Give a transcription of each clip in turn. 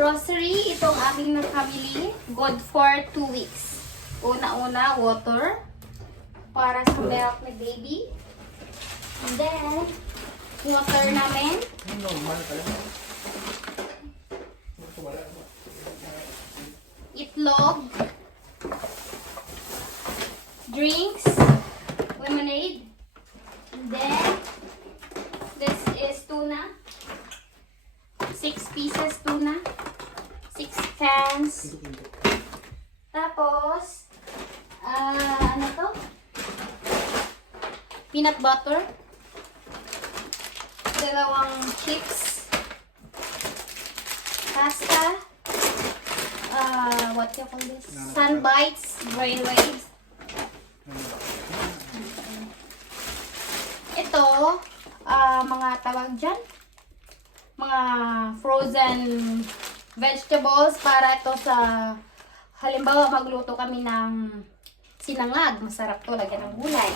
grocery, itong aking napamili. Good for 2 weeks. Una-una, water. Para sa milk ni baby. And then, water namin. Itlog. Drinks. Lemonade. And then, this is tuna. 6 pieces tuna. 6 cans. Tapos, ano to? Peanut butter. 2 chips. Pasta. What do you call this? Sun bites. Brainwaves. Ito, mga tawag dyan. Mga frozen vegetables para ito sa halimbawa magluto kami ng sinangag. Masarap to, lagyan ng gulay.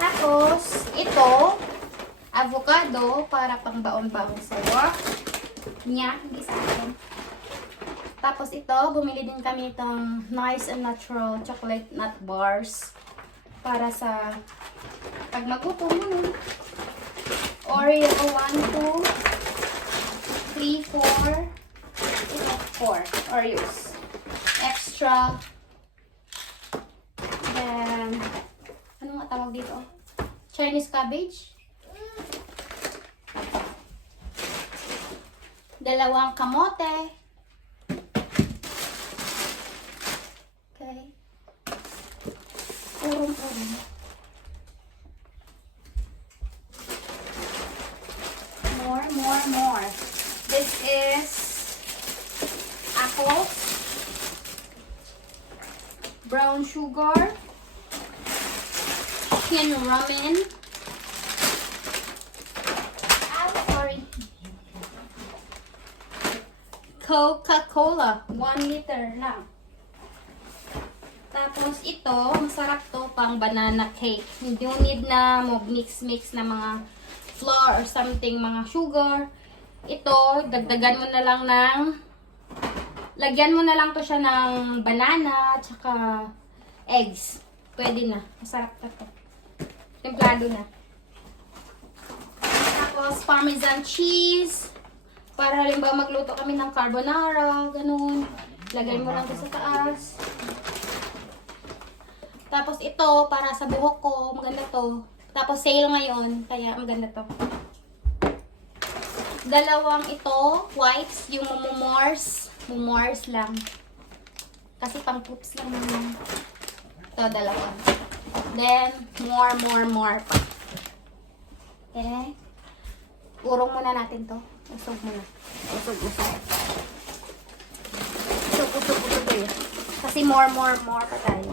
Tapos, ito, avocado para pang baon-baon sa work niya, hindi sa akin. Tapos ito, bumili din kami itong nice and natural chocolate nut bars para sa pag magluto mo. Oreo 1, 2, 3, 4. Ito, 4 Oreos. Extra. Then, ano nga tawag dito? Chinese cabbage. 2 kamote. Okay. Urong-urong. More. This is apple, brown sugar, chicken ramen. Coca-Cola, 1 liter lang. Tapos ito, masarap to pang banana cake. Hindi mo need na mix na mga flour or something, mga sugar. Ito, dagdagan mo na lang ng, lagyan mo na lang to siya ng banana, tsaka eggs. Pwede na. Masarap na to. Templado na. Tapos, parmesan cheese. Para halimbawa magluto kami ng carbonara, ganun. Lagay mo lang to sa taas. Tapos ito, para sa buhok ko, maganda to. Tapos sale ngayon, kaya maganda to. 2 ito, wipes, yung mumors. Mumors lang. Kasi pang poops lang naman. Ito, 2. Then, more pa. Okay. Urong muna natin to. Usog muna. Usog. Usog eh. Kasi more pa tayo.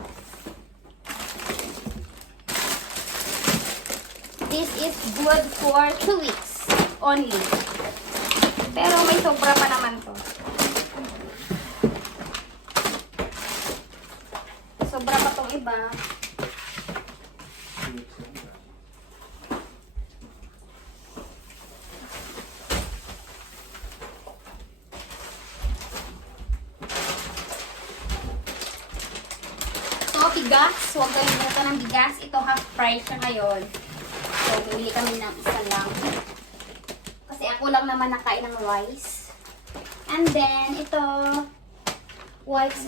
This is good for 2 weeks only. Pero may sobra pa naman to. Sobra pa tong iba. So, bigas. Huwag kalimutan ng bigas. Ito half price siya ngayon. So, bumili kami ng isa lang. Kasi ako lang naman nakain ng rice. And then, ito, wipes.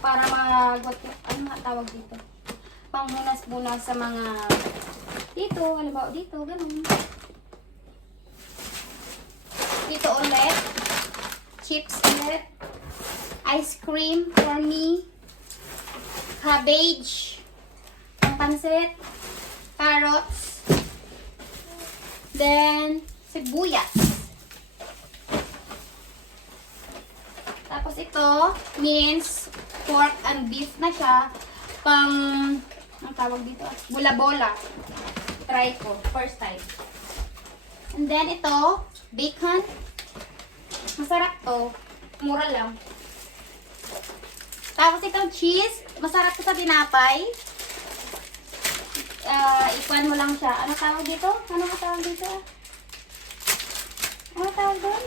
Para ano nga tawag dito? Panghunas-bunas sa mga, dito, halimbawa dito, ganun. Dito ulit. Chips ulit. Ice cream for me. Cabbage. Pansit. Carrots. Then, sibuyas. Tapos ito, minced pork and beef na siya. Pang, ang tawag dito? Bola-bola. Try ko. First time. And then ito, bacon. Masarap to. Mura lang. Tapos itong cheese. Masarap to sa tinapay. Ikuan mo lang siya. Ano tawag dito? Ano tawag doon?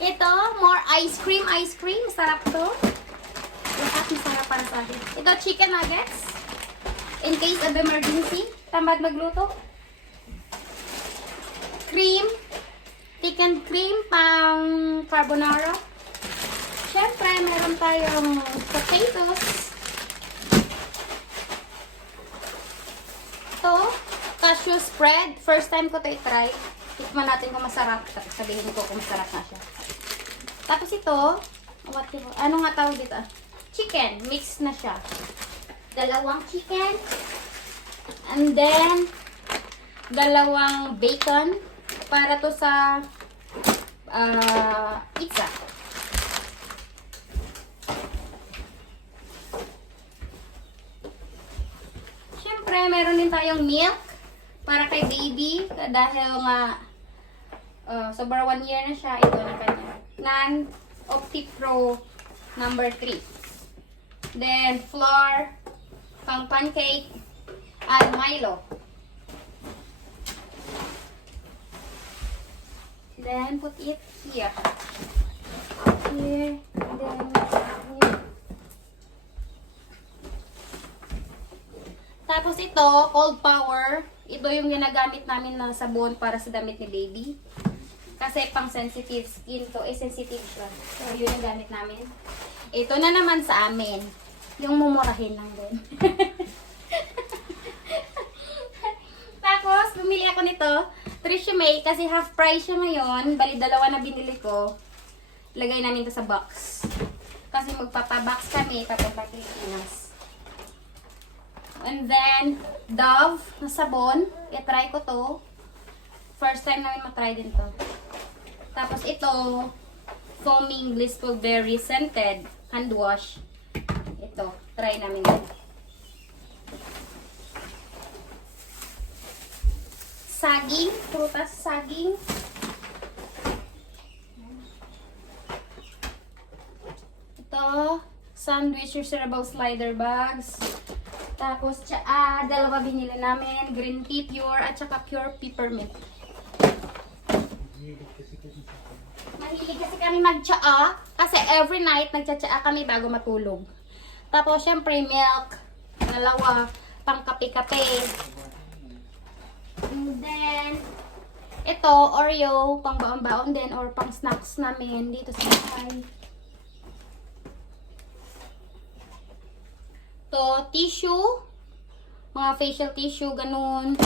Ito, more ice cream. Ice cream. Sarap to. Lahat masarap para sa akin. Ito, chicken nuggets. In case of emergency. Tamad magluto. Cream. Chicken cream pang carbonara. Siyempre, meron tayong potatoes. Ito, cashew spread. First time ko to i-try. Tikman natin kung masarap. Sabihin ko kung masarap na siya. Tapos ito, ano nga tawag dito? Chicken. Mix na siya. Dalawang chicken. And then, dalawang bacon. Para to sa pizza. Siyempre, meron din tayong milk para kay baby. Dahil nga, sobrang 1 year na siya. Ito na kanya. Non-Opti-Pro number 3. Then, flour, pang pancake, and Milo. Then, put it here. Here. And then, here. Tapos ito, cold power. Ito yung ginagamit namin na sabon para sa damit ni baby. Kasi pang sensitive skin to. Sensitive siya. So, yun yung gamit namin. Ito na naman sa amin. Yung mumurahin lang din. Tapos, bumili ako nito. Trisha May, kasi half price siya ngayon. Bali, dalawa na binili ko. Lagay namin ito sa box. Kasi magpapabox kami papunta Pilipinas. And then, Dove na sabon. I-try ko to. First time namin matry din to. Tapos ito, Foaming Blissful Berry Scented Hand Wash. Ito, try namin din. Saging, prutas saging. Ito, sandwich reusable slider bags. Tapos, dalawa binili namin. Green tea pure at saka pure peppermint. Mahilig kasi kami mag-tsaa. Kasi every night nagtsa-tsaa kami bago matulog. Tapos, syempre, milk. Dalawa, pang kape-kape. And then, ito, Oreo, pang baon-baon din or pang snacks namin dito sa bahay. To tissue, mga facial tissue, ganun.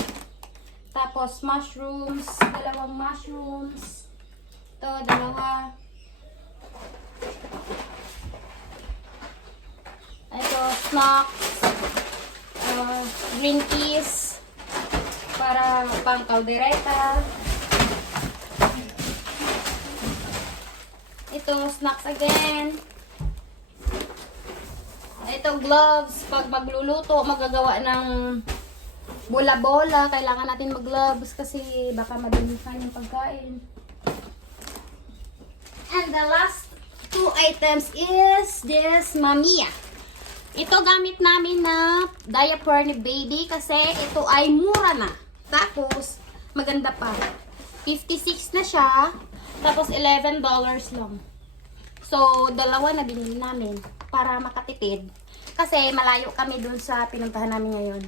Tapos, mushrooms, dalawang mushrooms. Ito, dalawa. Ito, snacks, green peas, para pang kaldereta. Ito, snacks again. Ito, gloves. Pag magluluto, magagawa ng bola-bola, kailangan natin mag-gloves kasi baka madumihan yung pagkain. And the last two items is this Mamiya. Ito gamit namin na diaper ni baby kasi ito ay mura na. Tapos, maganda pa. 56 na siya. Tapos, $11 lang. So, dalawa na binili namin para makatipid. Kasi malayo kami dun sa pinuntahan namin ngayon.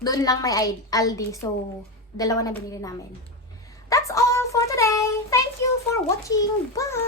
Doon lang may Aldi. So, dalawa na binili namin. That's all for today. Thank you for watching. Bye!